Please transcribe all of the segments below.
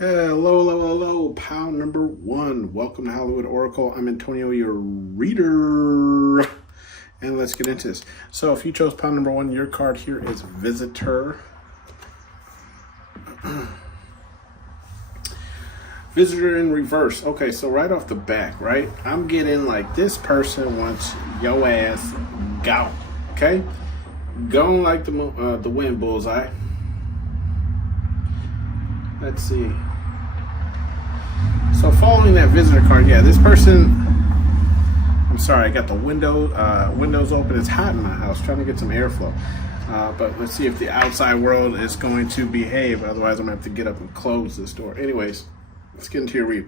Hello, hello, hello, pound number one. Welcome to Hollywood Oracle. I'm Antonio, your reader. And let's get into this. So if you chose pound number one, your card here is Visitor. Visitor in reverse. Okay, so right off the back, right? I'm getting like this person wants your ass gone. Okay? Gone like the wind, bullseye. Let's see. So following that visitor card, yeah, this person, I'm sorry, I got the windows open. It's hot in my house, trying to get some airflow. But let's see if the outside world is going to behave. Otherwise, I'm going to have to get up and close this door. Anyways, let's get into your read.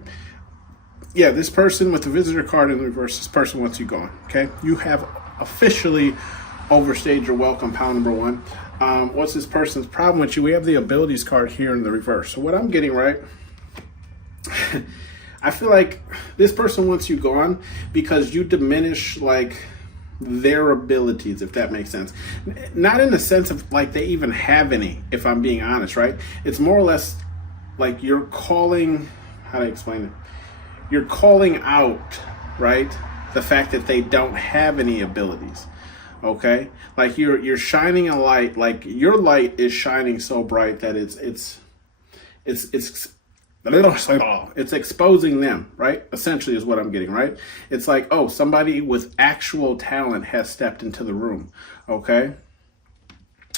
Yeah, this person with the visitor card in reverse, this person wants you gone, okay? You have officially overstayed your welcome, pound number one. What's this person's problem with you? We have the abilities card here in the reverse. So what I'm getting, right, I feel like this person wants you gone because you diminish like their abilities, if that makes sense. Not in the sense of like they even have any, if I'm being honest, right? It's more or less like you're calling, how do I explain it? You're calling out, right, the fact that they don't have any abilities. Okay, like you're shining a light, like your light is shining so bright that it's exposing them, right? Essentially is what I'm getting, right? It's like, oh, somebody with actual talent has stepped into the room. Okay,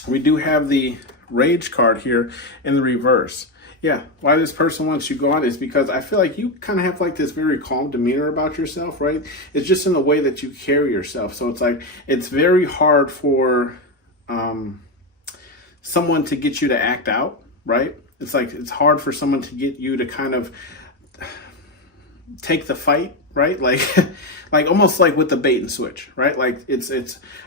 we do have the rage card here in the reverse. Yeah, why this person wants you gone is because I feel like you kind of have like this very calm demeanor about yourself, right? It's just in the way that you carry yourself. So it's like, it's very hard for someone to get you to act out, right? It's like, it's hard for someone to get you to kind of take the fight, right? Like, like almost like with the bait and switch, right? Like it's,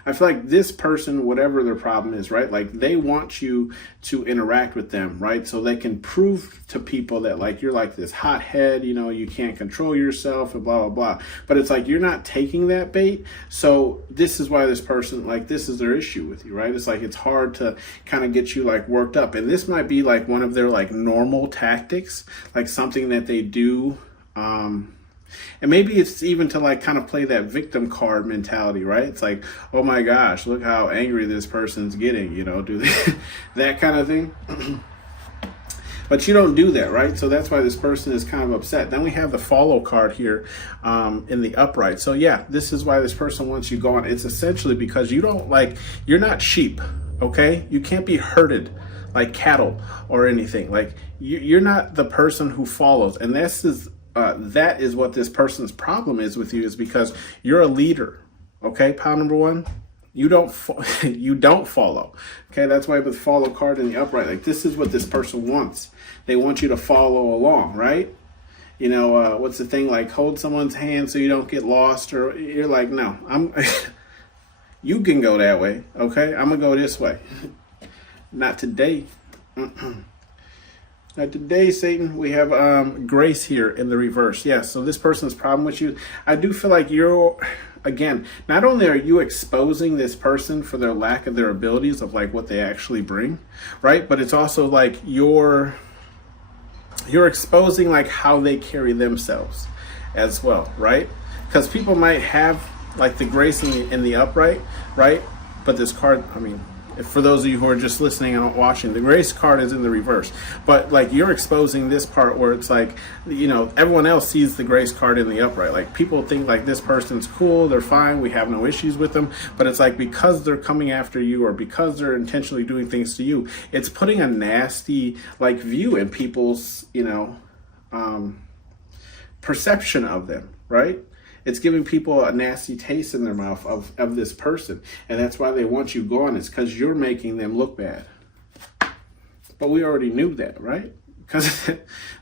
I feel like this person, whatever their problem is, right? Like they want you to interact with them, right? So they can prove to people that like, you're like this hothead, you know, you can't control yourself and blah, blah, blah. But it's like, you're not taking that bait. So this is why this person, like, this is their issue with you, right? It's like, it's hard to kind of get you like worked up. And this might be like one of their like normal tactics, like something that they do, and maybe it's even to like kind of play that victim card mentality, right? It's like, oh my gosh, look how angry this person's getting, you know, do that kind of thing. But you don't do that, right? So that's why this person is kind of upset. Then we have the follow card here in the upright. So yeah, this is why this person wants you gone. It's essentially because you don't like, you're not sheep, okay? You can't be herded like cattle or anything. Like you're not the person who follows. And this is, that is what this person's problem is with you, is because you're a leader. Okay, pound number one, you don't you don't follow. Okay, that's why with follow card in the upright, like this is what this person wants. They want you to follow along, right? You know, what's the thing, like hold someone's hand so you don't get lost, or you're like, no, I'm you can go that way, okay, I'm gonna go this way. Not today. Now today, Satan, we have grace here in the reverse. Yeah, so this person's problem with you, I do feel like you're, again, not only are you exposing this person for their lack of their abilities of like what they actually bring, right? But it's also like you're exposing like how they carry themselves as well, right? Because people might have like the grace in the upright, right? But this card, I mean, for those of you who are just listening and not watching, the grace card is in the reverse. But like you're exposing this part where it's like, you know, everyone else sees the grace card in the upright. Like people think like this person's cool, they're fine, we have no issues with them. But it's like because they're coming after you or because they're intentionally doing things to you, it's putting a nasty like view in people's, you know, perception of them, right? It's giving people a nasty taste in their mouth of this person. And that's why they want you gone. It's because you're making them look bad. But we already knew that, right? Because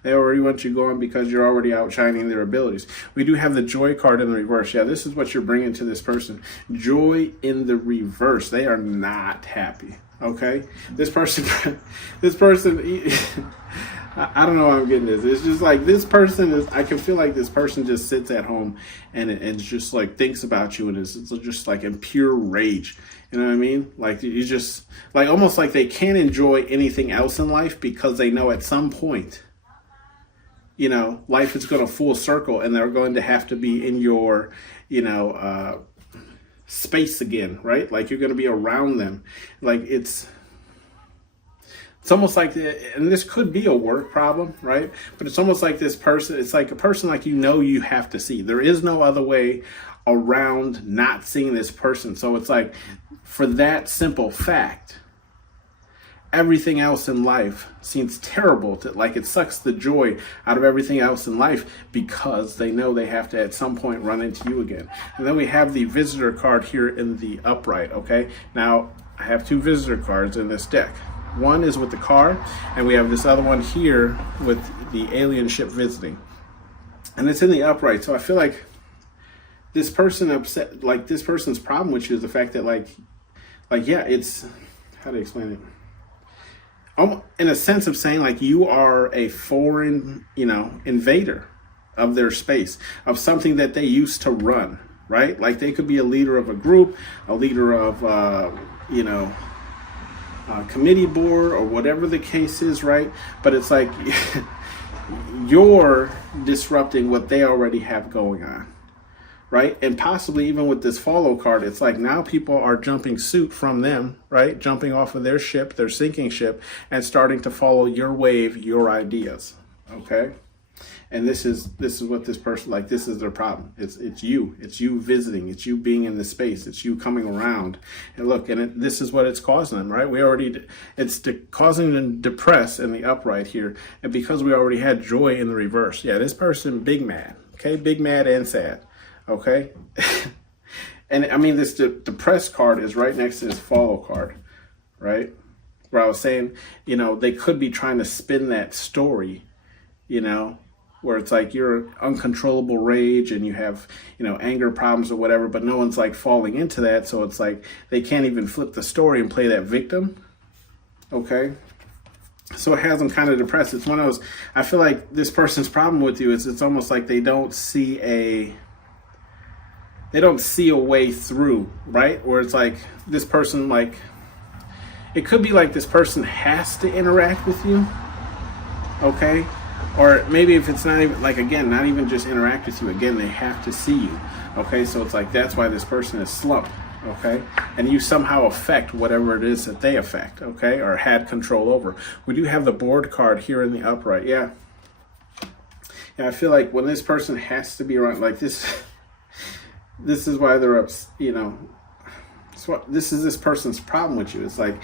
they already want you gone because you're already outshining their abilities. We do have the joy card in the reverse. Yeah, this is what you're bringing to this person. Joy in the reverse. They are not happy. Okay? This person, I don't know how I'm getting this. It's just like this person is, I can feel like this person just sits at home and just like thinks about you and it's just like in pure rage. You know what I mean? Like you just, like almost like they can't enjoy anything else in life because they know at some point life is going to full circle and they're going to have to be in your, space again, right? Like you're going to be around them. Like it's almost like, and this could be a work problem, right? But it's almost like this person, it's like a person like you have to see. There is no other way around not seeing this person. So it's like, for that simple fact, everything else in life seems terrible, like it sucks the joy out of everything else in life because they know they have to at some point run into you again. And then we have the visitor card here in the upright, okay? Now, I have 2 visitor cards in this deck. One is with the car, and we have this other one here with the alien ship visiting. And it's in the upright, so I feel like this person this person's problem with you is the fact that yeah, it's, how to explain it? In a sense of saying like you are a foreign, invader of their space, of something that they used to run, right? Like they could be a leader of a group, a leader of, committee board or whatever the case is, right? But it's like you're disrupting what they already have going on, right? And possibly even with this follow card, it's like now people are jumping suit from them, right? Jumping off of their ship, their sinking ship, and starting to follow your wave, your ideas, okay? And this is what this person, like, this is their problem. It's you visiting, it's you being in the space, it's you coming around. And look, and this is what it's causing them, right? It's causing them to depress in the upright here. And because we already had joy in the reverse. Yeah, this person, big mad, okay? Big mad and sad, okay? And I mean, this depressed card is right next to this follow card, right? Where I was saying, they could be trying to spin that story, where it's like you're uncontrollable rage and you have, anger problems or whatever, but no one's like falling into that. So it's like they can't even flip the story and play that victim. Okay. So it has them kind of depressed. It's one of those, I feel like this person's problem with you is it's almost like they don't see a way through, right? Where it's like this person, like, it could be like this person has to interact with you. Okay. Or maybe if it's not even, like, again, not even just interact with you, again, they have to see you, okay? So it's like, that's why this person is slumped, okay? And you somehow affect whatever it is that they affect, okay? Or had control over. We do have the board card here in the upright, yeah. Yeah, I feel like when this person has to be around, like this is why they're up, this is this person's problem with you. It's like,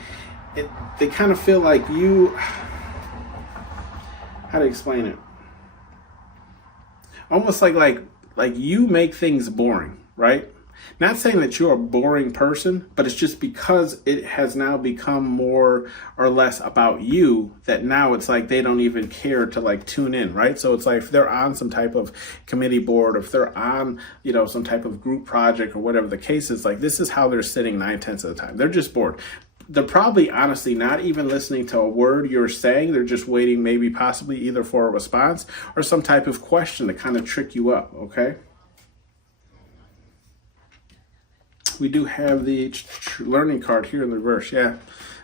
they kind of feel like you... How to explain it? Almost like you make things boring, right? Not saying that you're a boring person, but it's just because it has now become more or less about you that now it's like they don't even care to like tune in, right? So it's like if they're on some type of committee board, or if they're on, some type of group project or whatever the case is, like this is how they're sitting 9/10 of the time. They're just bored. They're probably honestly not even listening to a word you're saying. They're just waiting maybe possibly either for a response or some type of question to kind of trick you up, okay? We do have the learning card here in the reverse. Yeah,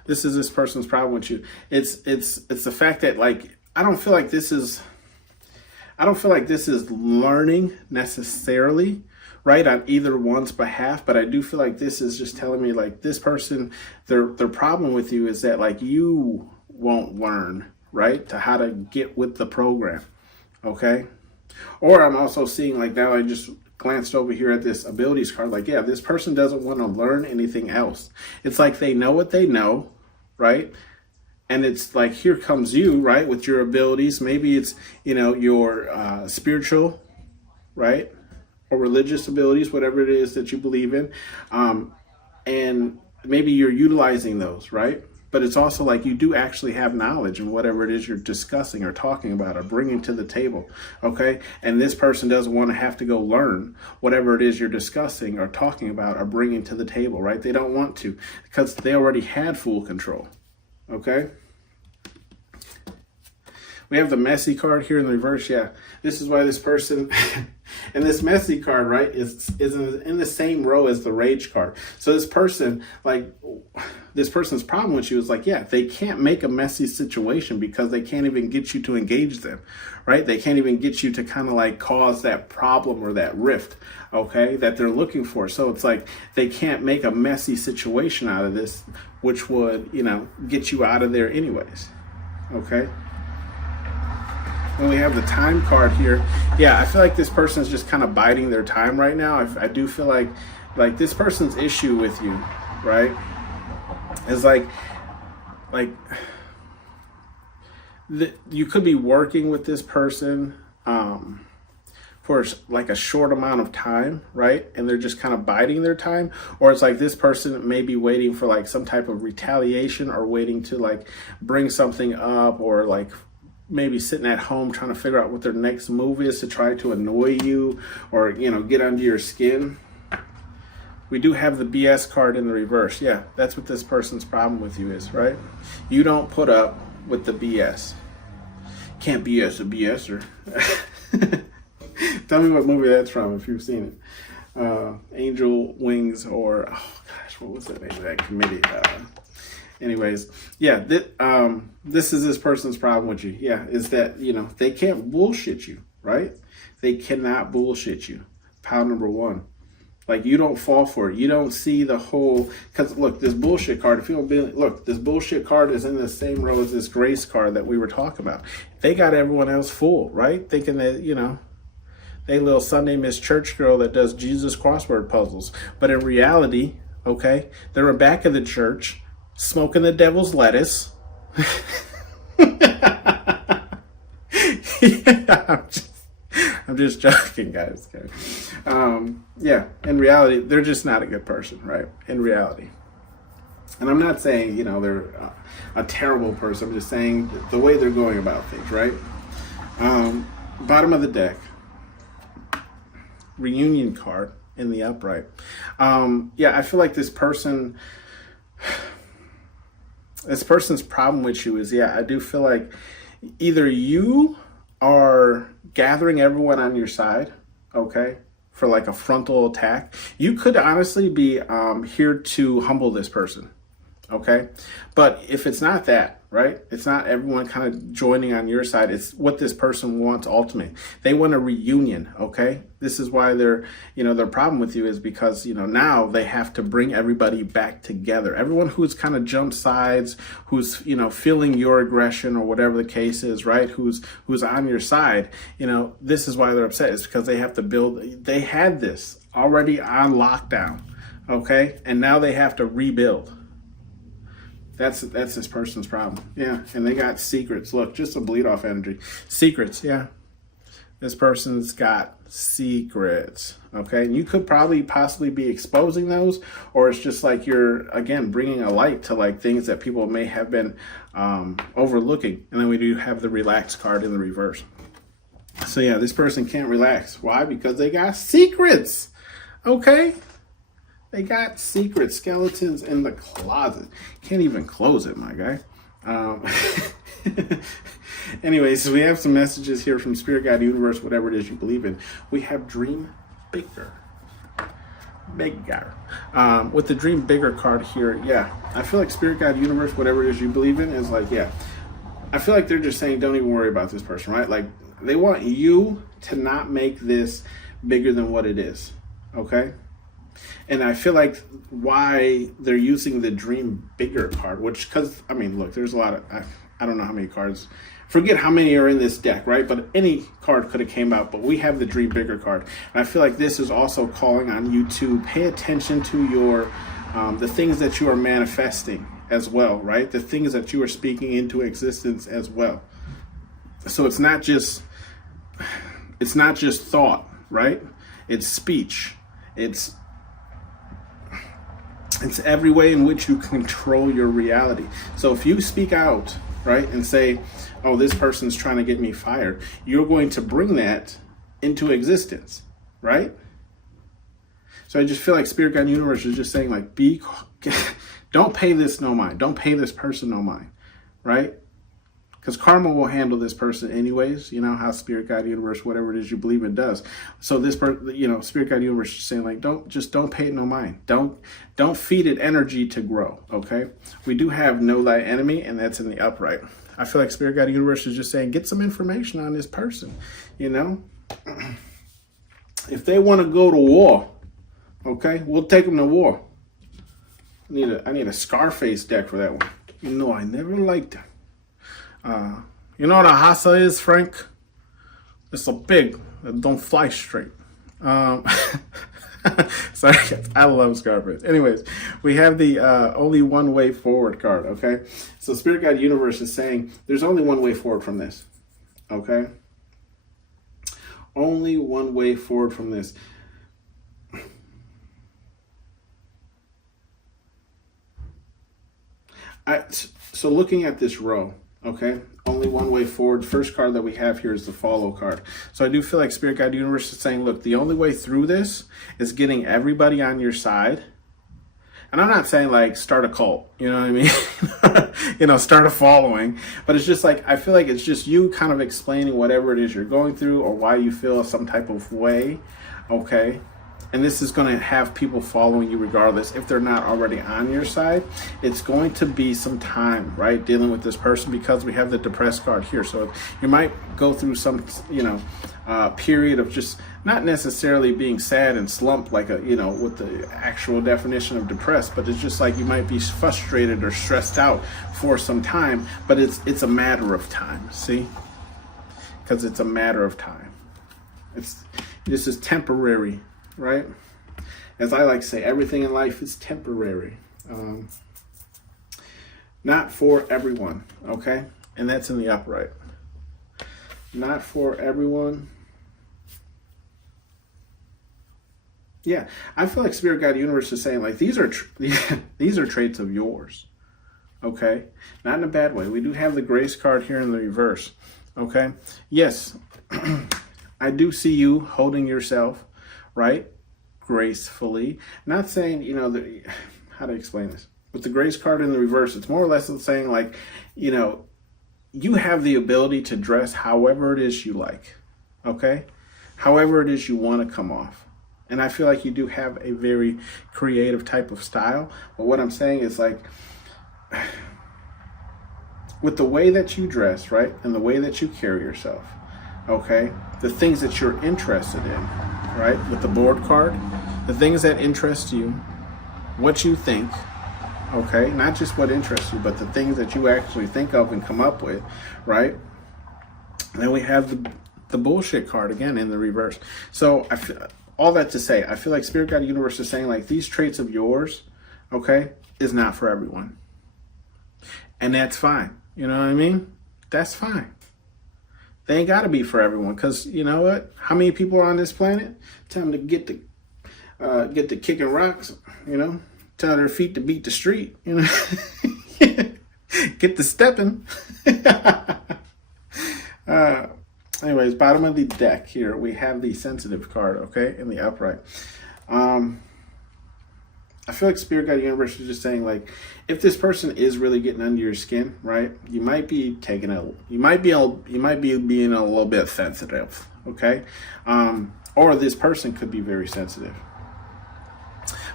this is this person's problem with you. It's the fact that, like, I don't feel like this is learning necessarily, right, on either one's behalf, but I do feel like this is just telling me like this person, their problem with you is that like you won't learn, right, to how to get with the program, okay? Or I'm also seeing, like, now I just glanced over here at this abilities card, like, yeah, this person doesn't want to learn anything else. It's like they know what they know, right? And it's like, here comes you, right, with your abilities. Maybe it's, your spiritual, right, or religious abilities, whatever it is that you believe in. And maybe you're utilizing those, right? But it's also like you do actually have knowledge in whatever it is you're discussing or talking about or bringing to the table, okay? And this person doesn't want to have to go learn whatever it is you're discussing or talking about or bringing to the table, right? They don't want to because they already had full control, okay? We have the messy card here in the reverse. Yeah, this is why this person, and this messy card, right, is in the same row as the rage card. So this person, like, this person's problem with you is like, yeah, they can't make a messy situation because they can't even get you to engage them, right? They can't even get you to kind of like cause that problem or that rift, okay, that they're looking for. So it's like they can't make a messy situation out of this, which would, you know, get you out of there anyways, okay? When we have the time card here, yeah, I feel like this person's just kind of biding their time right now. I do feel like this person's issue with you, right, is like you could be working with this person for like a short amount of time, right? And they're just kind of biding their time. Or it's like this person may be waiting for like some type of retaliation, or waiting to like bring something up, or like maybe sitting at home trying to figure out what their next move is to try to annoy you, or, you know, get under your skin. We do have the BS card in the reverse. Yeah, that's what this person's problem with you is, right? You don't put up with the BS. Can't BS a BSer. Tell me what movie that's from if you've seen it. Angel Wings, or, oh gosh, what was the name of that committee? Anyways, yeah, this is this person's problem with you. Yeah, is that, you know, they can't bullshit you, right? They cannot bullshit you. Pile number one. Like, you don't fall for it. You don't see the whole, because look, this bullshit card, if you don't be, look, this bullshit card is in the same row as this grace card that we were talking about. They got everyone else fooled, right? Thinking that, you know, they little Sunday Miss Church girl that does Jesus crossword puzzles. But in reality, okay, they're in the back of the church smoking the devil's lettuce. Yeah, I'm just joking, guys. Yeah, in reality, they're just not a good person, right? In reality. And I'm not saying, you know, they're a terrible person. I'm just saying the way they're going about things, right? Bottom of the deck. Reunion card in the upright. Yeah, I feel like this person's problem with you is, yeah, I do feel like either you are gathering everyone on your side, okay, for like a frontal attack. You could honestly be here to humble this person, okay? But if it's not that, right, it's not everyone kind of joining on your side. It's what this person wants ultimately. They want a reunion, okay? This is why they're, you know, their problem with you is because, you know, now they have to bring everybody back together. Everyone who's kind of jumped sides, who's, you know, feeling your aggression or whatever the case is, right? Who's on your side, you know, this is why they're upset. It's because they have to build, they had this already on lockdown, okay? And now they have to rebuild. That's this person's problem. Yeah, and they got secrets. Look, just a bleed off energy. Secrets, yeah. This person's got secrets, okay? And you could possibly be exposing those, or it's just like you're, again, bringing a light to like things that people may have been overlooking. And then we do have the relax card in the reverse. So yeah, this person can't relax. Why? Because they got secrets, okay? They got secret skeletons in the closet. Can't even close it, my guy. Anyways, we have some messages here from Spirit, God, Universe, whatever it is you believe in. We have Dream Bigger. With the Dream Bigger card here, yeah. I feel like Spirit, God, Universe, whatever it is you believe in is like, yeah. I feel like they're just saying, don't even worry about this person, right? Like, they want you to not make this bigger than what it is, okay? And I feel like why they're using the Dream Bigger card, which, because, I mean, look, there's a lot of, I don't know how many cards, forget how many are in this deck, right? But any card could have came out, but we have the Dream Bigger card. And I feel like this is also calling on you to pay attention to your, the things that you are manifesting as well, right? The things that you are speaking into existence as well. So it's not just thought, right? It's speech. It's every way in which you control your reality. So if you speak out, right, and say, oh, this person's trying to get me fired, you're going to bring that into existence, right? So I just feel like Spirit, God, Universe is just saying, like, don't pay this no mind. Don't pay this person no mind, right? because karma will handle this person anyways. You know how Spirit Guide Universe, whatever it is you believe in, does. So this person, you know, Spirit Guide Universe is saying like, don't pay it no mind. Don't feed it energy to grow. Okay. We do have know thy enemy, and that's in the upright. I feel like Spirit Guide Universe is just saying, get some information on this person. You know, if they want to go to war, okay, we'll take them to war. I need a Scarface deck for that one. You know, I never liked it. You know what a Hassa is, Frank? It's a pig that don't fly straight. Sorry, I love Scarface. Anyways, we have the only one way forward card, okay? So Spirit Guide Universe is saying there's only one way forward from this, okay? Only one way forward from this. So looking at this row, okay, only one way forward. First card that we have here is the follow card. So I do feel like Spirit Guide Universe is saying, look, the only way through this is getting everybody on your side. And I'm not saying like start a cult, you know what I mean? You know, start a following. But it's just like, I feel like it's just you kind of explaining whatever it is you're going through or why you feel some type of way, okay? And this is going to have people following you regardless if they're not already on your side. It's going to be some time, right, dealing with this person because we have the depressed card here. So you might go through some, you know, period of just not necessarily being sad and slumped like a, you know, with the actual definition of depressed, but it's just like you might be frustrated or stressed out for some time, but it's a matter of time, see? Because it's a matter of time. This is temporary. Right? As I like to say, everything in life is temporary. Not for everyone, okay? And that's in the upright. Not for everyone. Yeah, I feel like Spirit Guide Universe is saying like these are traits of yours, okay? Not in a bad way. We do have the grace card here in the reverse, okay? Yes, I do see you holding yourself, right, gracefully. Not saying, you know, how to explain this? With the grace card in the reverse, it's more or less saying like, you know, you have the ability to dress however it is you like, okay? However it is you want to come off. And I feel like you do have a very creative type of style. But what I'm saying is like, with the way that you dress, right, and the way that you carry yourself, okay, the things that you're interested in, right, with the board card, the things that interest you, what you think, okay, not just what interests you, but the things that you actually think of and come up with, right? And then we have the bullshit card again in the reverse. So I feel, all that to say, I feel like Spirit Guide Universe is saying like these traits of yours, okay, is not for everyone. And that's fine. You know what I mean? That's fine. They ain't got to be for everyone, because you know what? How many people are on this planet? Tell them to get the kicking rocks, you know? Tell their feet to beat the street, you know? Get the stepping. Anyways, bottom of the deck here, we have the sensitive card, okay, in the upright. I feel like Spirit Guide Universe is just saying like, if this person is really getting under your skin, right, you might be taking a, you might be being a little bit sensitive, okay, or this person could be very sensitive.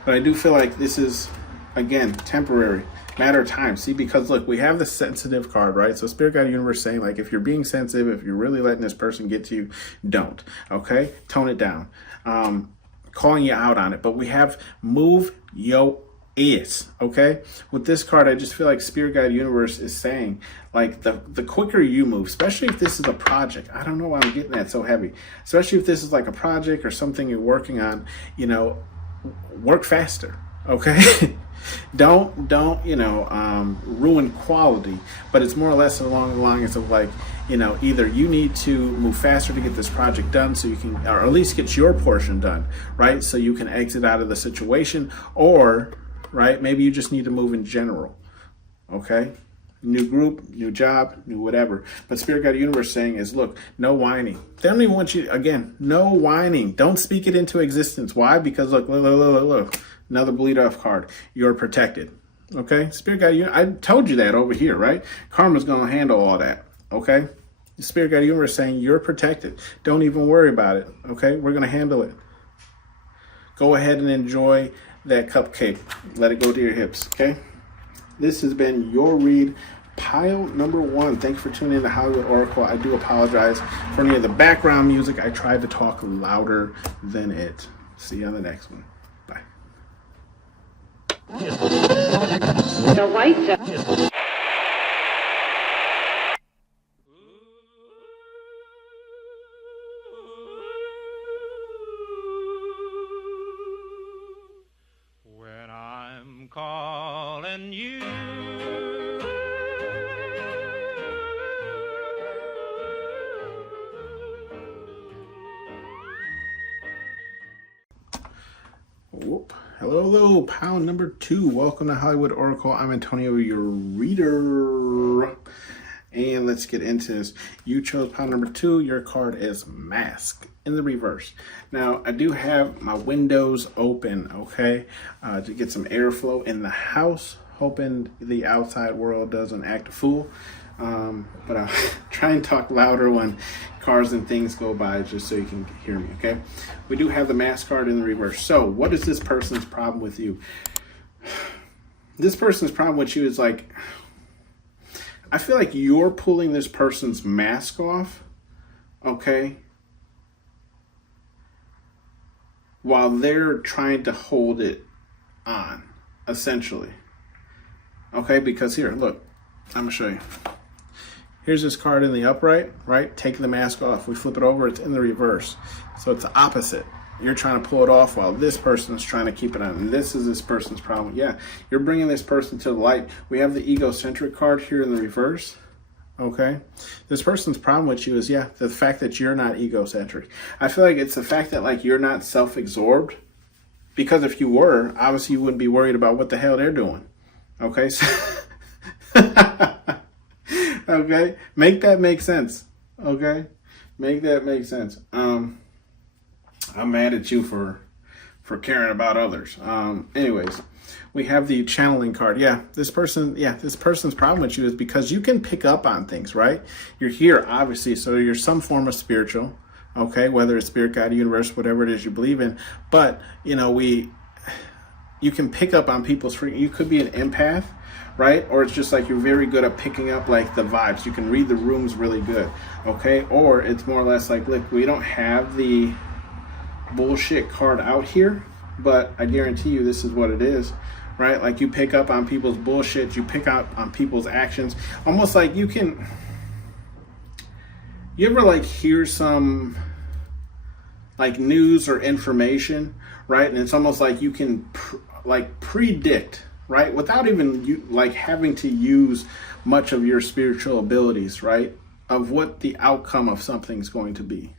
But I do feel like this is, again, temporary, matter of time. See, because look, we have the sensitive card, right? So Spirit Guide Universe saying like, if you're being sensitive, if you're really letting this person get to you, don't, okay, tone it down. Calling you out on it, but we have move yo is, okay? With this card, I just feel like Spirit Guide Universe is saying like the quicker you move, especially if this is a project. I don't know why I'm getting that so heavy. Especially if this is like a project or something you're working on, you know, work faster, okay? don't you know, ruin quality, but it's more or less along the lines of like, you know, either you need to move faster to get this project done so you can, or at least get your portion done, right, so you can exit out of the situation, or right, maybe you just need to move in general, okay? New group, new job, new whatever. But Spirit Guide Universe saying is, look, no whining. They don't even want you, again, no whining. Don't speak it into existence. Why? Because look, another bleed off card. You're protected. Okay? Spirit Guide Universe, I told you that over here, right? Karma's going to handle all that. okay? The Spirit Guide Universe is saying you're protected. Don't even worry about it, okay? We're going to handle it. Go ahead and enjoy that cupcake. Let it go to your hips, okay? This has been your read, pile number 1. Thanks for tuning in to Hollywood Oracle. I do apologize for any of the background music. I tried to talk louder than it. See you on the next one. Bye. The white when I'm calling you. Whoop. Hello, pile number 2. Welcome to Hollywood Oracle. I'm Antonio, your reader. And let's get into this. You chose pile number 2. Your card is Mask in the reverse. Now, I do have my windows open, okay, to get some airflow in the house, hoping the outside world doesn't act a fool. But I'll try and talk louder when cars and things go by, just so you can hear me, okay? We do have the Mask card in the reverse. So what is this person's problem with you? This person's problem with you is like, I feel like you're pulling this person's mask off, okay, while they're trying to hold it on, essentially. Okay, because here, look, I'm gonna show you. Here's this card in the upright, right? Taking the mask off. We flip it over, it's in the reverse. So it's the opposite. You're trying to pull it off while this person is trying to keep it on. And this is this person's problem. Yeah, you're bringing this person to the light. We have the egocentric card here in the reverse. Okay, this person's problem with you is, yeah, the fact that you're not egocentric. I feel like it's the fact that like you're not self-absorbed, because if you were, obviously you wouldn't be worried about what the hell they're doing. Okay, so okay, make that make sense. Okay, make that make sense. I'm mad at you for caring about others. Anyways, we have the channeling card. This person's problem with you is because you can pick up on things, right? You're here, obviously, so you're some form of spiritual, okay? Whether it's Spirit, God, universe, whatever it is you believe in. But, you know, you can pick up on people's you could be an empath, right? Or it's just like you're very good at picking up like the vibes. You can read the rooms really good, okay? Or it's more or less like, look, we don't have the bullshit card out here, but I guarantee you this is what it is, right? Like you pick up on people's bullshit, you pick up on people's actions, almost like you ever like hear some like news or information, right? And it's almost like you can predict, right? Without even like having to use much of your spiritual abilities, right? Of what the outcome of something's going to be.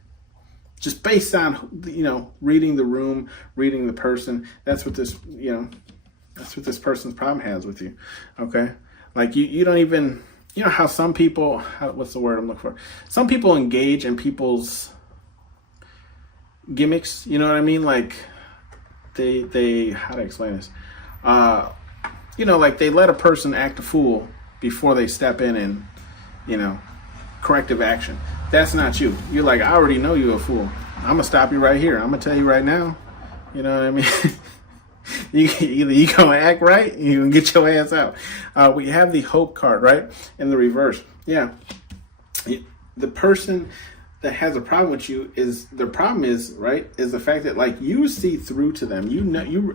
Just based on, you know, reading the room, reading the person. That's what this, you know, that's what this person's problem has with you. Okay. Like you don't even, you know how some people, what's the word I'm looking for? Some people engage in people's gimmicks. You know what I mean? Like they how to explain this? You know, like they let a person act a fool before they step in and, you know, corrective action. That's not you. You're like, I already know you're a fool. I'm gonna stop you right here. I'm gonna tell you right now. You know what I mean? Either you gonna act right, you gonna get your ass out. We have the hope card, right, in the reverse. Yeah, the person that has a problem with you is their problem is right is the fact that like you see through to them. You know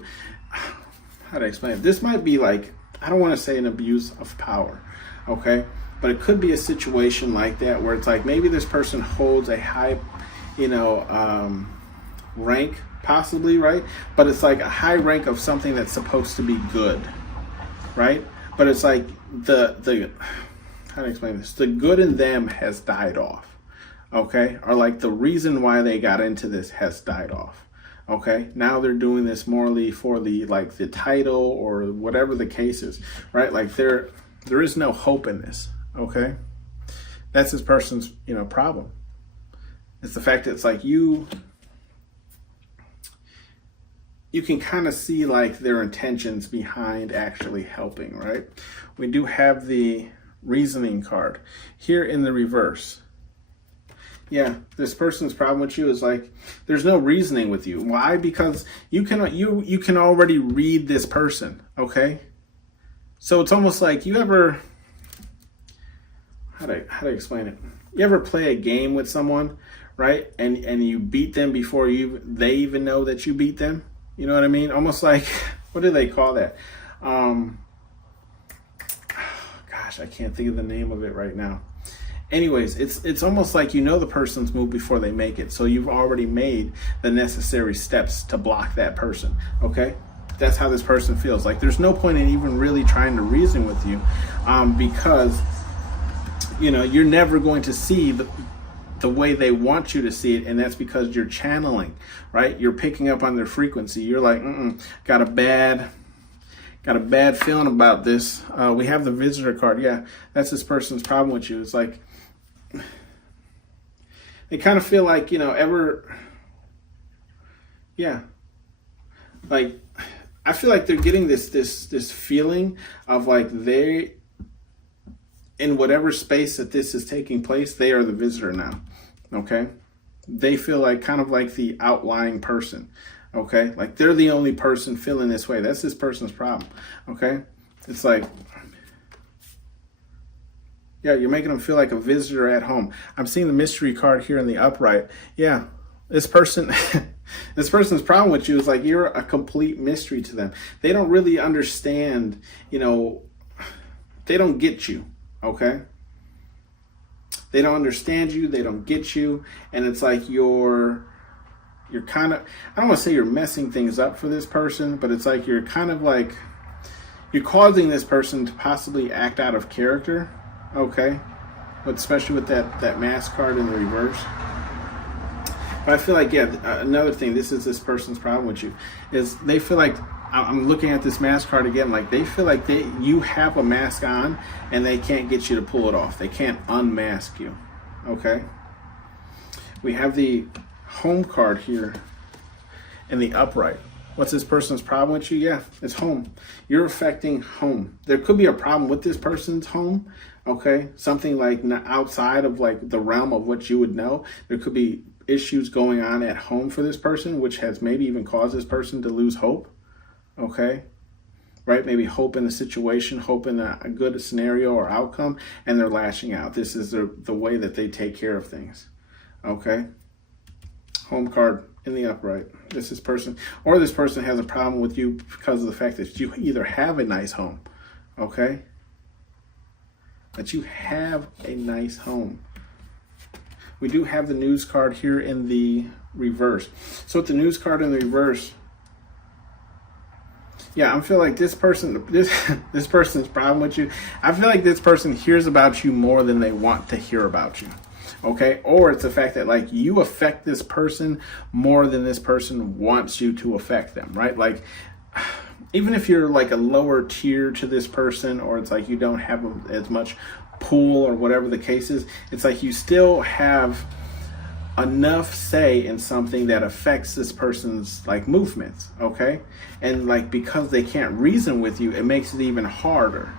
how to explain it. This might be like, I don't want to say an abuse of power, okay? But it could be a situation like that where it's like maybe this person holds a high, you know, rank, possibly, right? But it's like a high rank of something that's supposed to be good, right? But it's like the how to explain this? The good in them has died off, okay? Or like the reason why they got into this has died off. Okay, now they're doing this morally for the like the title or whatever the case is, right? Like there is no hope in this. Okay, that's this person's, you know, problem. It's the fact that it's like you can kind of see like their intentions behind actually helping, right? We do have the reasoning card here in the reverse. Yeah, this person's problem with you is like there's no reasoning with you. Why? Because you can already read this person, okay? So it's almost like you ever how to explain it? You ever play a game with someone, right? And you beat them before they even know that you beat them? You know what I mean? Almost like what do they call that? Gosh, I can't think of the name of it right now. Anyways, it's almost like you know the person's move before they make it. So you've already made the necessary steps to block that person, okay? That's how this person feels. Like there's no point in even really trying to reason with you because, you know, you're never going to see the way they want you to see it, and that's because you're channeling, right? You're picking up on their frequency. You're like, got a bad feeling about this. We have the visitor card. Yeah, that's this person's problem with you. It's like they kind of feel like, you know, like I feel like they're getting this feeling of like they, in whatever space that this is taking place, they are the visitor now. Okay, they feel like kind of like the outlying person. Okay, like they're the only person feeling this way. That's this person's problem. Okay, it's like, yeah, you're making them feel like a visitor at home. I'm seeing the mystery card here in the upright. Yeah, this person, this person's problem with you is like you're a complete mystery to them. They don't really understand, you know, they don't get you. Okay, they don't understand you. They don't get you, and it's like you're kind of, I don't want to say you're messing things up for this person, but it's like you're kind of like, you're causing this person to possibly act out of character, okay? But especially with that mask card in the reverse. But I feel like, yeah, another thing, this is this person's problem with you, is they feel like, I'm looking at this mask card again, like they feel like you have a mask on and they can't get you to pull it off. They can't unmask you, okay? We have the home card here in the upright. What's this person's problem with you? Yeah, it's home. You're affecting home. There could be a problem with this person's home, okay? Something like outside of like the realm of what you would know. There could be issues going on at home for this person, which has maybe even caused this person to lose hope, okay? Right? Maybe hope in a situation, hope in a good scenario or outcome, and they're lashing out. This is the way that they take care of things, okay? Home card in the upright. This person has a problem with you because of the fact that you either have a nice home, okay? That you have a nice home. We do have the news card here in the reverse. So with the news card in the reverse, yeah, I feel like this person's problem with you, I feel like this person hears about you more than they want to hear about you. Okay, or it's the fact that like you affect this person more than this person wants you to affect them, right? Like even if you're like a lower tier to this person, or it's like you don't have as much pull or whatever the case is, it's like you still have enough say in something that affects this person's like movements, okay? And like because they can't reason with you, it makes it even harder,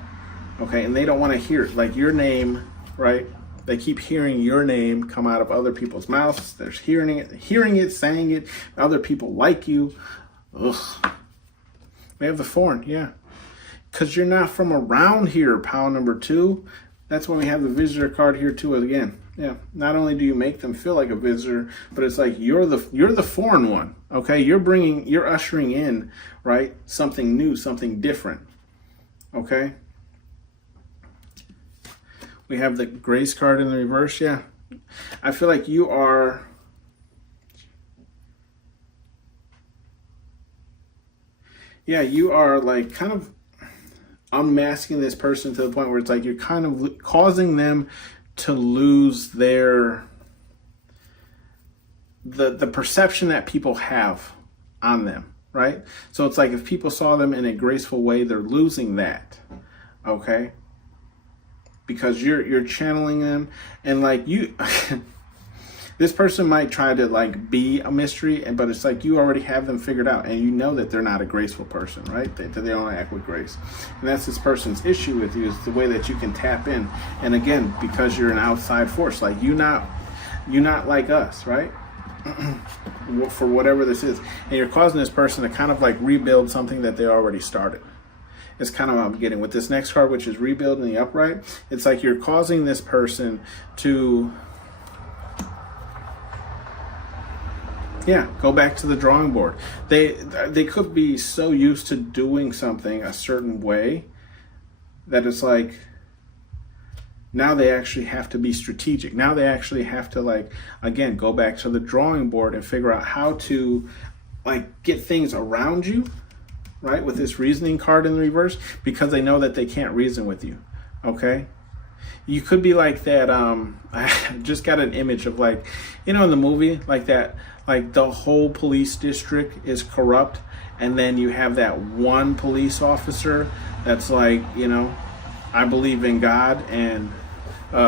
okay? And they don't want to hear it, like your name, right? They keep hearing your name come out of other people's mouths. They're hearing it, saying it. Other people like you. Ugh. We have the thorn, yeah. Because you're not from around here, pile number 2. That's when we have the visitor card here too again. Yeah. Not only do you make them feel like a visitor, but it's like you're the foreign one. Okay. You're ushering in, right, something new, something different. Okay. We have the grace card in the reverse. Yeah. I feel like you are like kind of unmasking this person to the point where it's like you're kind of causing them to lose the perception that people have on them, right? So it's like if people saw them in a graceful way, they're losing that, okay? Because you're channeling them, and like you This person might try to like be a mystery, but it's like you already have them figured out, and you know that they're not a graceful person, right? They don't act with grace, and that's this person's issue with you, is the way that you can tap in. And again, because you're an outside force, like you're not like us, right? For whatever this is, and you're causing this person to kind of like rebuild something that they already started. It's kind of what I'm getting with this next card, which is rebuild in the upright. It's like you're causing this person to, go back to the drawing board. They could be so used to doing something a certain way that it's like now they actually have to be strategic. Now they actually have to, like, again, go back to the drawing board and figure out how to like get things around you, right, with this reasoning card in the reverse, because they know that they can't reason with you. Okay, you could be like that. I just got an image of, like, in the movie, like that, like the whole police district is corrupt, and then you have that one police officer that's like, I believe in God, and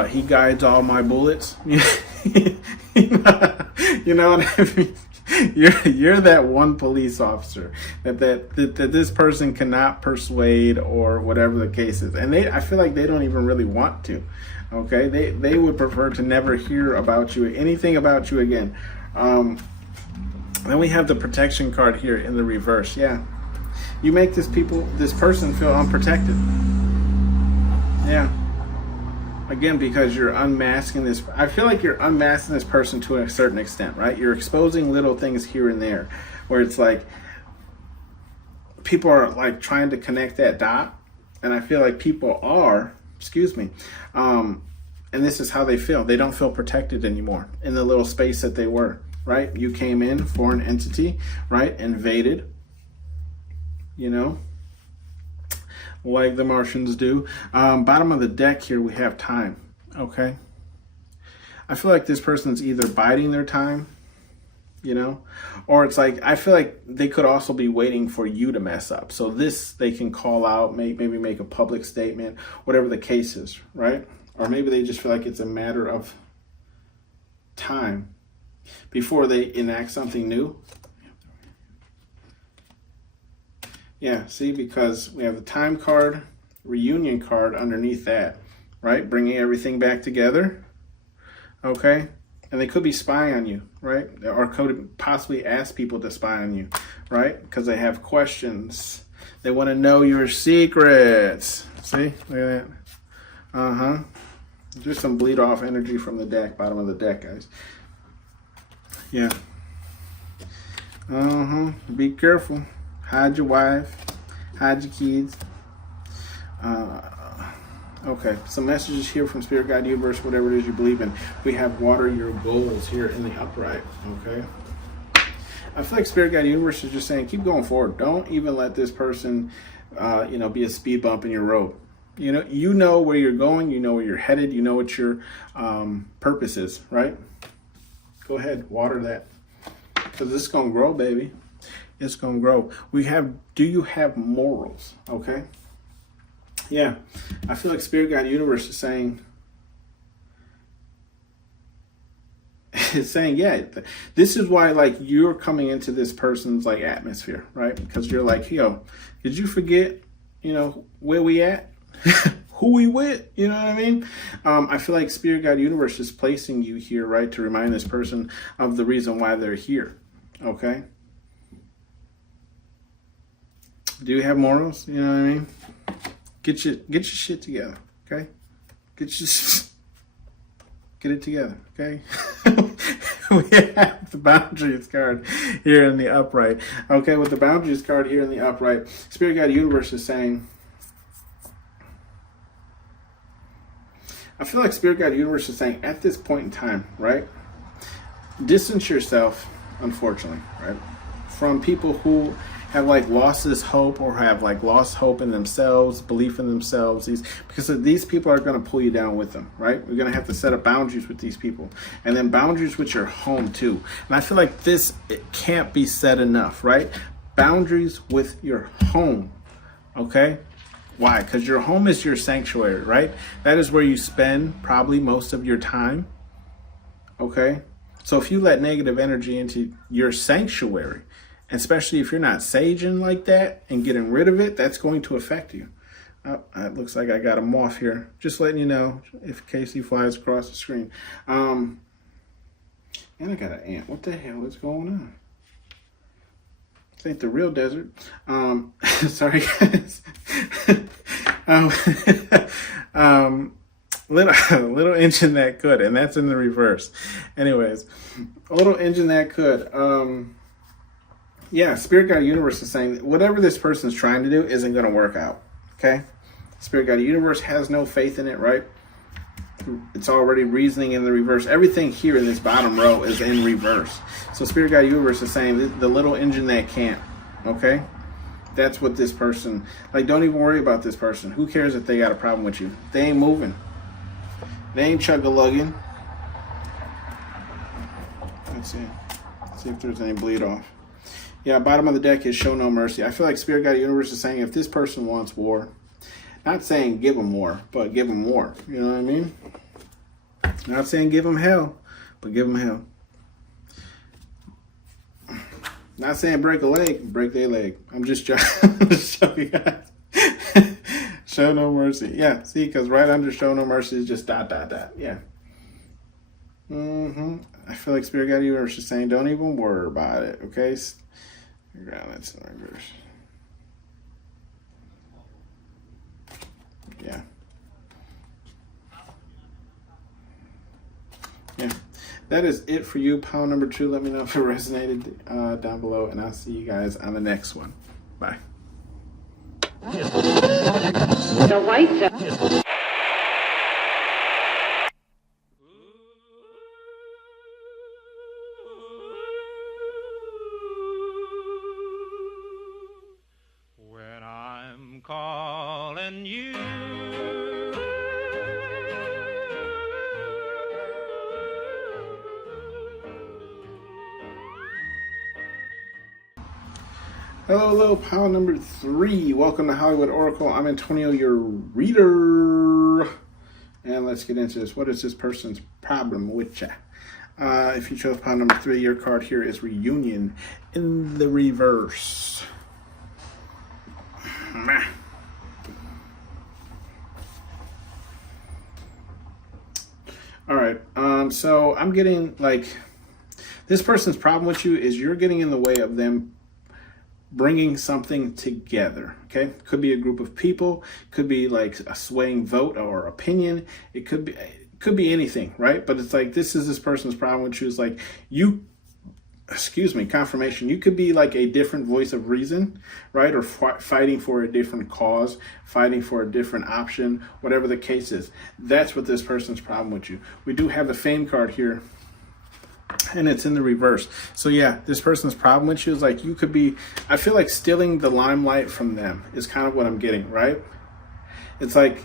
he guides all my bullets. You know what I mean? You're that one police officer that this person cannot persuade, or whatever the case is, and I feel like they don't even really want to. Okay, they would prefer to never hear about you, anything about you again. Then we have the protection card here in the reverse. Yeah, you make this person feel unprotected. Yeah. Again, because you're unmasking this, I feel like you're unmasking this person to a certain extent, right? You're exposing little things here and there where it's like people are like trying to connect that dot, and I feel like people are, and this is how they feel. They don't feel protected anymore in the little space that they were, right? You came in, foreign entity, right? Invaded, like the Martians do. Bottom of the deck here, we have time. Okay, I feel like this person's either biding their time, or it's like, I feel like they could also be waiting for you to mess up, so they can call out, maybe make a public statement, whatever the case is, right? Or maybe they just feel like it's a matter of time before they enact something new. Yeah, see, because we have the time card, reunion card underneath that, right? Bringing everything back together, okay? And they could be spying on you, right? Or could possibly ask people to spy on you, right? Because they have questions. They want to know your secrets. See, look at that. Just some bleed off energy from the deck, bottom of the deck, guys. Yeah. Be careful. Hide your wife, hide your kids. Okay, some messages here from Spirit Guide Universe, whatever it is you believe in. We have water your goals here in the upright, okay? I feel like Spirit Guide Universe is just saying, keep going forward. Don't even let this person, be a speed bump in your road. You know where you're going, you know where you're headed, you know what your purpose is, right? Go ahead, water that. Because this is going to grow, baby. It's going to grow. Do you have morals? Okay. Yeah. I feel like Spirit Guide Universe is saying, yeah, this is why, like, you're coming into this person's like atmosphere, right? Because you're like, yo, did you forget, where we at? Who we with? You know what I mean? I feel like Spirit Guide Universe is placing you here, right, to remind this person of the reason why they're here. Okay. Do you have morals? You know what I mean? Get your shit together, okay? Get it together, okay? We have the boundaries card here in the upright. Okay, with the boundaries card here in the upright, Spirit Guide Universe is saying, I feel like Spirit Guide Universe is saying, at this point in time, right? Distance yourself, unfortunately, right, from people who have like lost this hope, or have like lost hope in themselves, belief in themselves. Because these people are going to pull you down with them, right? We're going to have to set up boundaries with these people, and then boundaries with your home too. And I feel like it can't be said enough, right? Boundaries with your home, okay? Why? Because your home is your sanctuary, right? That is where you spend probably most of your time, okay? So if you let negative energy into your sanctuary, especially if you're not saging like that and getting rid of it, that's going to affect you. Oh, it looks like I got a moth here. Just letting you know, if Casey flies across the screen. And I got an ant. What the hell is going on? This ain't the real desert. Sorry, guys. Little engine that could, and that's in the reverse. Anyways, a little engine that could. Yeah, Spirit Guide Universe is saying that whatever this person's trying to do isn't going to work out. Okay? Spirit Guide Universe has no faith in it, right? It's already reasoning in the reverse. Everything here in this bottom row is in reverse. So Spirit Guide Universe is saying the little engine that can't. Okay? That's what this person, like, don't even worry about this person. Who cares if they got a problem with you? They ain't moving. They ain't chug-a-lugging. Let's see. Let's see if there's any bleed off. Yeah, bottom of the deck is show no mercy. I feel like Spirit Guide Universe is saying if this person wants war, not saying give them war, but give them war. You know what I mean? Not saying give them hell, but give them hell. Not saying break a leg, break their leg. I'm just joking, guys. Show no mercy. Yeah, see, because right under show no mercy is just ... Yeah. I feel like Spirit Guide Universe is saying don't even worry about it, okay? That's in reverse. Yeah. Yeah. That is it for you, pile number 2. Let me know if it resonated down below, and I'll see you guys on the next one. Bye. The white When I'm calling you. Hello, pile number 3. Welcome to Hollywood Oracle. I'm Antonio, your reader. And let's get into this. What is this person's problem with ya? If you chose pile number 3, your card here is Reunion in the reverse. All right. So I'm getting like this person's problem with you is you're getting in the way of them bringing something together. Okay, could be a group of people, could be like a swaying vote or opinion. It could be anything, right? But it's like this is this person's problem with you is like you. Excuse me, confirmation. You could be like a different voice of reason, right? Or fighting for a different cause, fighting for a different option, whatever the case is. That's what this person's problem with you. We do have the Fame card here, and it's in the reverse. So yeah, this person's problem with you is like you could be, I feel like stealing the limelight from them is kind of what I'm getting, right? It's like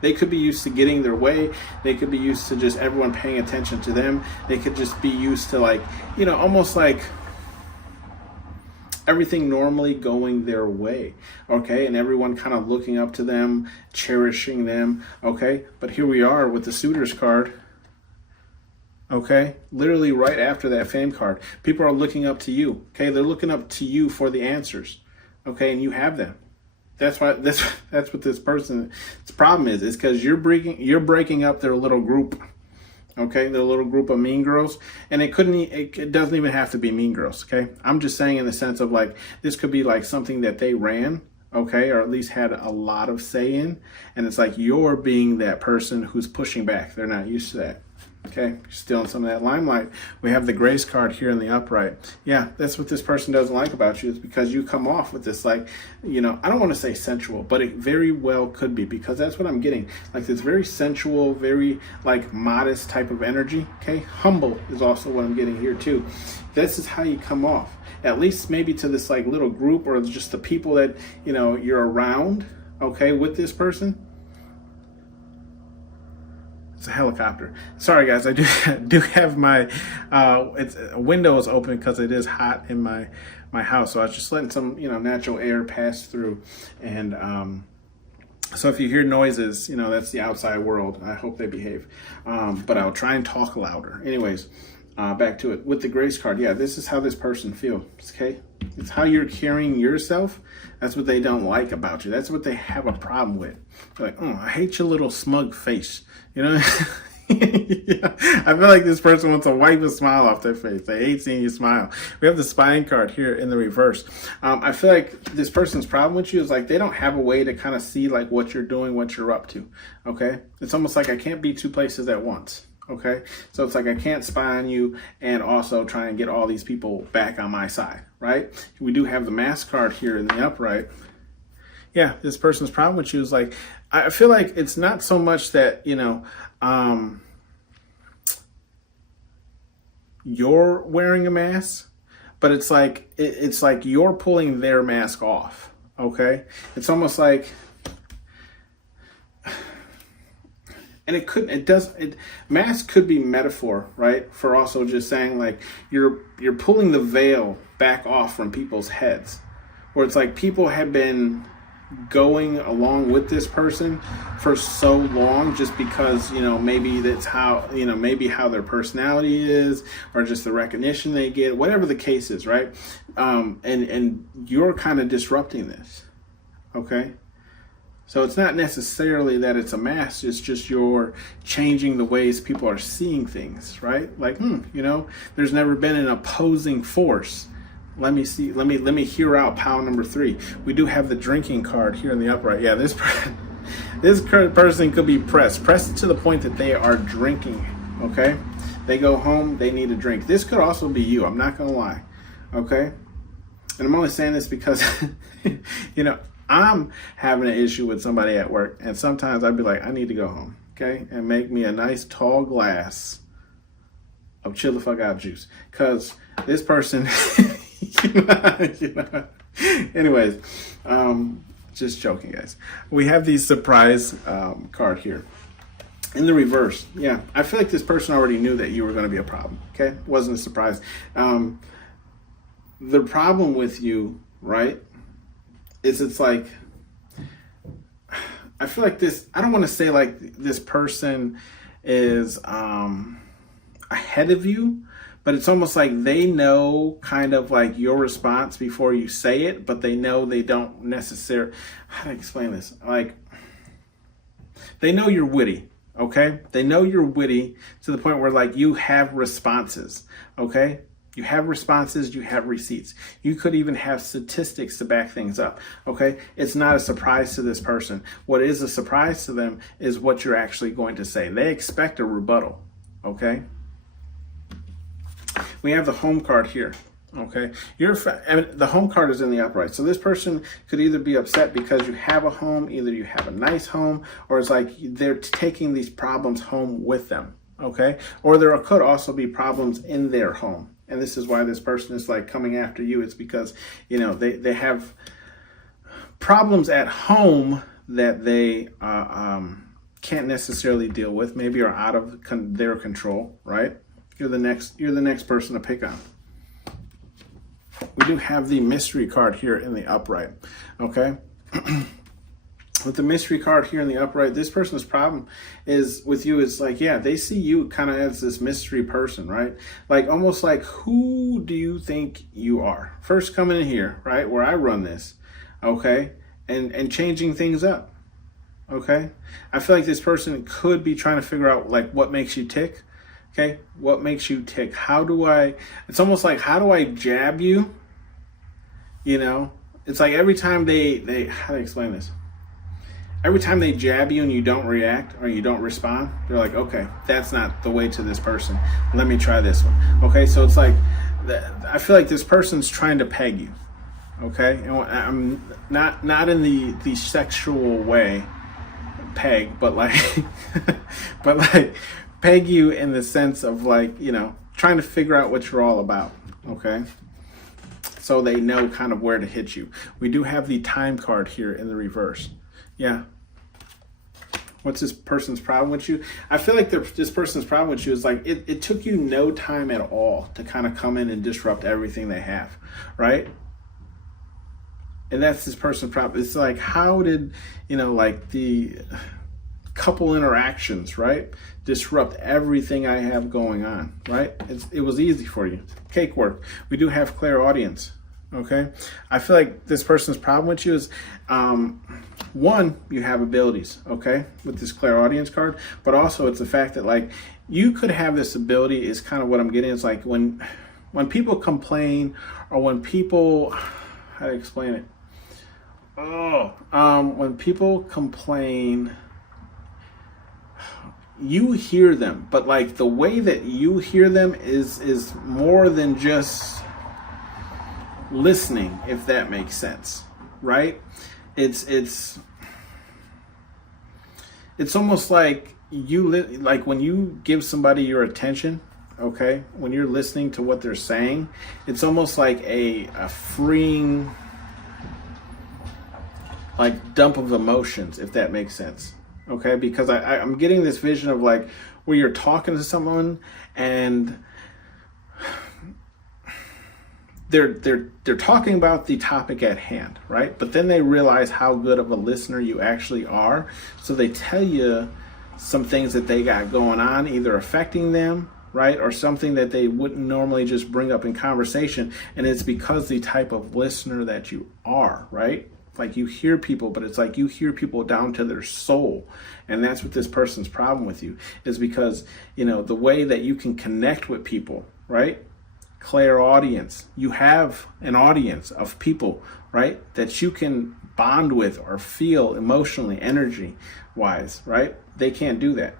they could be used to getting their way. They could be used to just everyone paying attention to them. They could just be used to like, you know, almost like everything normally going their way, okay? And everyone kind of looking up to them, cherishing them, okay? But here we are with the Suitors card, okay? Literally right after that Fame card. People are looking up to you, okay? They're looking up to you for the answers, okay? And you have them. That's why that's what this person's problem is because you're breaking up their little group, okay? Their little group of mean girls, and it doesn't even have to be mean girls, okay? I'm just saying in the sense of like this could be like something that they ran, okay, or at least had a lot of say in, and it's like you're being that person who's pushing back. They're not used to that. Okay, stealing some of that limelight. We have the Grace card here in the upright. Yeah, that's what this person doesn't like about you. It's because you come off with this, like, you know, I don't want to say sensual, but it very well could be because that's what I'm getting. Like this very sensual, very like modest type of energy. Okay, humble is also what I'm getting here too. This is how you come off. At least maybe to this like little group or just the people that, you know, you're around, okay, with this person. It's a helicopter. Sorry guys, I do have my window is open because it is hot in my house, so I was just letting some, you know, natural air pass through, and so if you hear noises, you know, that's the outside world. I hope they behave, but I'll try and talk louder. Anyways, Back to it with the grace card. Yeah, this is how this person feels. Okay, it's how you're carrying yourself. That's what they don't like about you. That's what they have a problem with. They're like, oh, I hate your little smug face. You know. Yeah. I feel like this person wants to wipe a smile off their face. They hate seeing you smile. We have the spine card here in the reverse. I feel like this person's problem with you is like they don't have a way to kind of see like what you're doing, what you're up to. Okay, it's almost like I can't be two places at once. Okay, so it's like I can't spy on you and also try and get all these people back on my side, right? We do have the mask card here in the upright. Yeah, this person's problem with you is like, I feel like it's not so much that, you know, you're wearing a mask, but it's like you're pulling their mask off. Okay, it's almost like, and mask could be metaphor, right? For also just saying like you're pulling the veil back off from people's heads, where it's like people have been going along with this person for so long just because, you know, maybe that's how, you know, maybe how their personality is or just the recognition they get, whatever the case is, right? And you're kind of disrupting this, okay? So it's not necessarily that it's a mask, it's just you're changing the ways people are seeing things, right? Like, you know, there's never been an opposing force. Let me hear out pile number 3. We do have the drinking card here in the upright. Yeah, this person could be pressed to the point that they are drinking, okay? They go home, they need a drink. This could also be you, I'm not gonna lie, okay? And I'm only saying this because, you know, I'm having an issue with somebody at work, and sometimes I'd be like, I need to go home, okay? And make me a nice tall glass of chill the fuck out juice. Because this person, you know. Anyways, just joking, guys. We have the surprise card here. In the reverse, yeah, I feel like this person already knew that you were going to be a problem, okay? Wasn't a surprise. The problem with you, right, is it's like, I feel like this, I don't want to say like this person is ahead of you, but it's almost like they know kind of like your response before you say it, but they know they don't necessarily, how do I explain this? Like, they know you're witty, okay? They know you're witty to the point where like you have responses, okay? You have responses, you have receipts. You could even have statistics to back things up, okay? It's not a surprise to this person. What is a surprise to them is what you're actually going to say. They expect a rebuttal, okay? We have the home card here, okay? The home card is in the upright. So this person could either be upset because you have a home, either you have a nice home, or it's like they're taking these problems home with them, okay? Or there could also be problems in their home. And this is why this person is like coming after you. It's because, you know, they have problems at home that they can't necessarily deal with, maybe are out of their control, right? You're the next person to pick on. We do have the mystery card here in the upright, okay? With the mystery card here in the upright, this person's problem is with you is like, yeah, they see you kind of as this mystery person, right? Like almost like, who do you think you are? First coming in here, right, where I run this, okay, and changing things up, okay? I feel like this person could be trying to figure out like what makes you tick, okay? What makes you tick? It's almost like, how do I jab you? You know, it's like every time they how do I explain this? Every time they jab you and you don't react or you don't respond, they're like, okay, that's not the way to this person. Let me try this one. Okay, so it's like, I feel like this person's trying to peg you. Okay, and I'm not in the sexual way, peg, but like, but like peg you in the sense of like, you know, trying to figure out what you're all about. Okay, so they know kind of where to hit you. We do have the time card here in the reverse. Yeah. What's this person's problem with you? I feel like this person's problem with you is like, it took you no time at all to kind of come in and disrupt everything they have, right? And that's this person's problem. It's like, how did, you know, like couple interactions, right, disrupt everything I have going on, right? It was easy for you. Cakewalk. We do have clairaudience, okay? I feel like this person's problem with you is, one, you have abilities, okay, with this clairaudience card, but also it's the fact that, like, you could have this ability is kind of what I'm getting. It's like when people complain, or when people, how to explain it? When people complain, you hear them, but like the way that you hear them is more than just listening, if that makes sense, right? It's almost like like when you give somebody your attention, okay, when you're listening to what they're saying, it's almost like a freeing, like, dump of emotions, if that makes sense. Okay, because I'm getting this vision of like where you're talking to someone and they're talking about the topic at hand, right? But then they realize how good of a listener you actually are, so they tell you some things that they got going on, either affecting them, right, or something that they wouldn't normally just bring up in conversation, and it's because the type of listener that you are, right? Like, you hear people, but it's like you hear people down to their soul. And that's what this person's problem with you is, because, you know, the way that you can connect with people, right? Clairaudience. You have an audience of people, right, that you can bond with or feel emotionally, energy wise, right? They can't do that.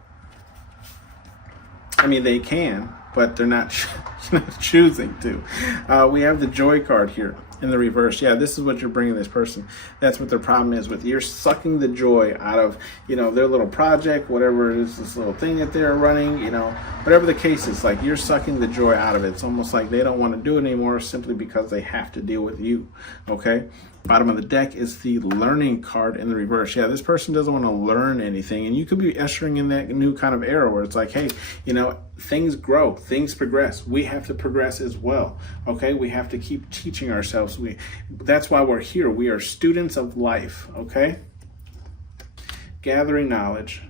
I mean, they can, but they're not choosing to. We have the joy card here in the reverse. Yeah, this is what you're bringing this person. That's what their problem is with. You're sucking the joy out of, you know, their little project, whatever it is, this little thing that they're running, you know, whatever the case is, like, you're sucking the joy out of it. It's almost like they don't want to do it anymore simply because they have to deal with you, okay? Bottom of the deck is the learning card in the reverse. Yeah, this person doesn't want to learn anything, and you could be ushering in that new kind of era where it's like, hey, you know, things grow, things progress. We have to progress as well, okay? We have to keep teaching ourselves. That's why we're here. We are students of life, okay? Gathering knowledge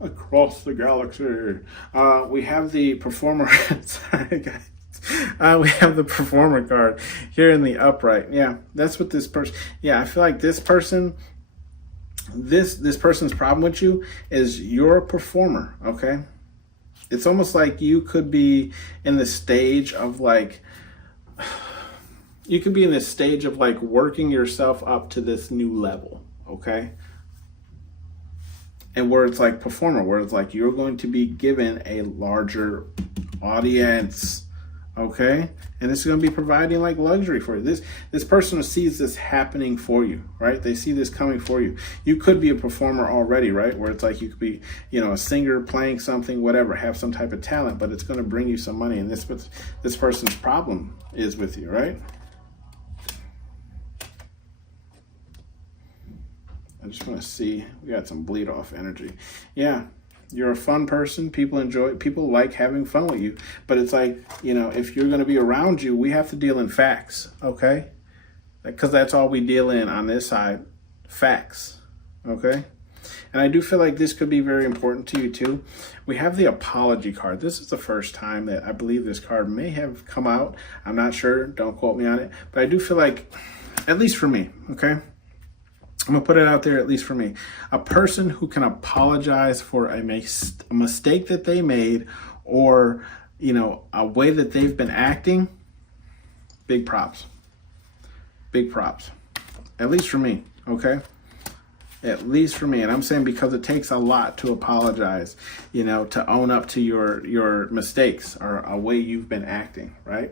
across the galaxy. We have the performer. Sorry, guys. We have the performer card here in the upright. Yeah, that's what this person. Yeah, I feel like this person, this person's problem with you is you're a performer. Okay, it's almost like you could be in the stage of like, you could be in this stage of like working yourself up to this new level. Okay. And where it's like performer, where it's like you're going to be given a larger audience. Okay, and it's going to be providing like luxury for you. This person sees this happening for you, right? They see this coming for you. You could be a performer already, right? Where it's like you could be, you know, a singer playing something, whatever, have some type of talent, but it's going to bring you some money. And this person's problem is with you, right? I just want to see. We got some bleed off energy. Yeah. You're a fun person. People like having fun with you. But it's like, you know, if you're going to be around you, we have to deal in facts, okay? Because that's all we deal in on this side, facts, okay? And I do feel like this could be very important to you too. We have the apology card. This is the first time that I believe this card may have come out. I'm not sure. Don't quote me on it. But I do feel like, at least for me, okay? I'm going to put it out there, at least for me. A person who can apologize for a mistake that they made, or, you know, a way that they've been acting, big props. Big props. At least for me, okay? At least for me. And I'm saying because it takes a lot to apologize, you know, to own up to your mistakes or a way you've been acting, right?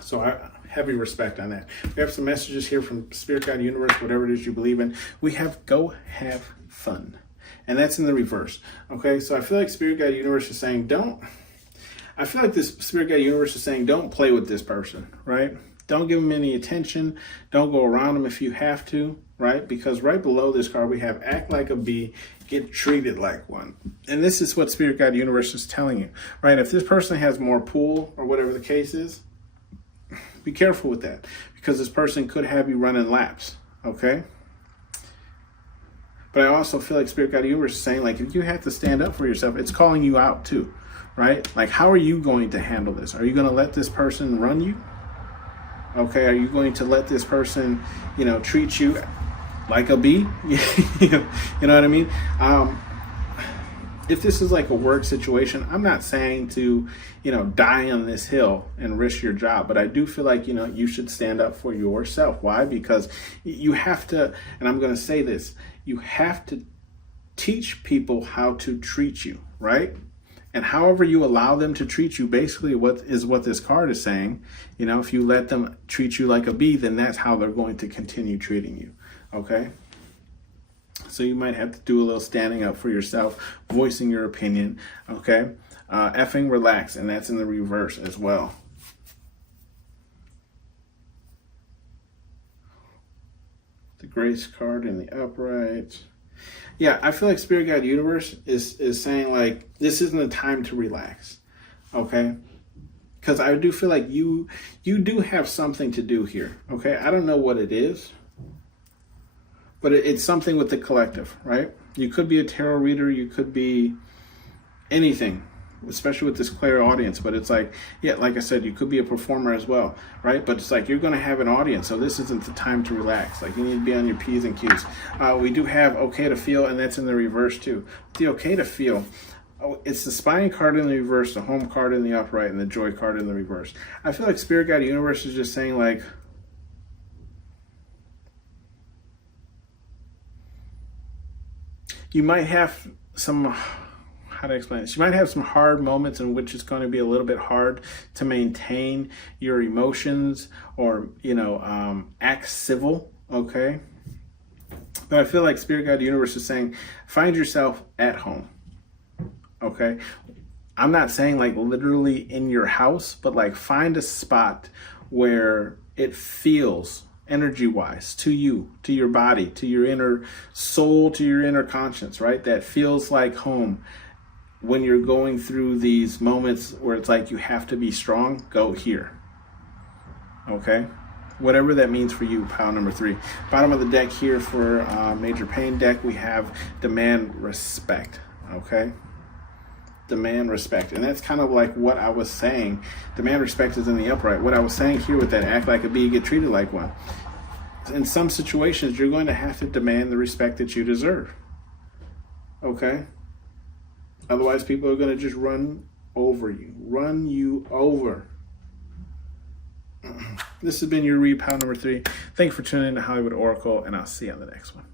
So heavy respect on that. We have some messages here from Spirit Guide Universe, whatever it is you believe in. We have go have fun. And that's in the reverse. Okay, so I feel like Spirit Guide Universe is saying don't play with this person, right? Don't give them any attention. Don't go around them if you have to, right? Because right below this card we have act like a bee, get treated like one. And this is what Spirit Guide Universe is telling you, right? If this person has more pull or whatever the case is, be careful with that, because this person could have you running laps, okay? But I also feel like Spirit Guide Universe is saying, like, if you have to stand up for yourself, it's calling you out too, right? Like, how are you going to handle this? Are you going to let this person run you? Okay, are you going to let this person, treat you like a bee? You know what I mean? If this is like a work situation, I'm not saying to, die on this hill and risk your job, but I do feel like, you should stand up for yourself. Why? Because you have to, and I'm going to say this, you have to teach people how to treat you, right? And however you allow them to treat you, basically what this card is saying, if you let them treat you like a bee, then that's how they're going to continue treating you, okay? So you might have to do a little standing up for yourself, voicing your opinion, okay? Effing relax, and that's in the reverse as well. The Grace card in the upright. Yeah, I feel like Spirit Guide Universe is saying, like, this isn't a time to relax, okay? Because I do feel like you do have something to do here, okay? I don't know what it is, but it's something with the collective, right? You could be a tarot reader, you could be anything, especially with this clairaudience, but it's like, yeah, like I said, you could be a performer as well, right? But it's like, you're going to have an audience, so this isn't the time to relax. Like, you need to be on your P's and Q's. We do have okay to feel, and that's in the reverse too. The okay to feel, it's the spine card in the reverse, the home card in the upright, and the joy card in the reverse. I feel like Spirit Guide Universe is just saying, like, you might have some, how to explain this? You might have some hard moments in which it's going to be a little bit hard to maintain your emotions or, act civil, okay? But I feel like Spirit Guide Universe is saying, find yourself at home, okay? I'm not saying like literally in your house, but like find a spot where it feels energy-wise to you, to your body, to your inner soul, to your inner conscience, right? That feels like home. When you're going through these moments where it's like you have to be strong, go here. Okay? Whatever that means for you, pile number 3. Bottom of the deck here for Major Pain deck, we have Demand Respect. Okay? Demand respect. And that's kind of like what I was saying. Demand respect is in the upright. What I was saying here with that act like a bee, get treated like one. In some situations, you're going to have to demand the respect that you deserve. Okay? Otherwise, people are going to just run over you. Run you over. This has been your read, pile number 3. Thank you for tuning in to Hollywood Oracle, and I'll see you on the next one.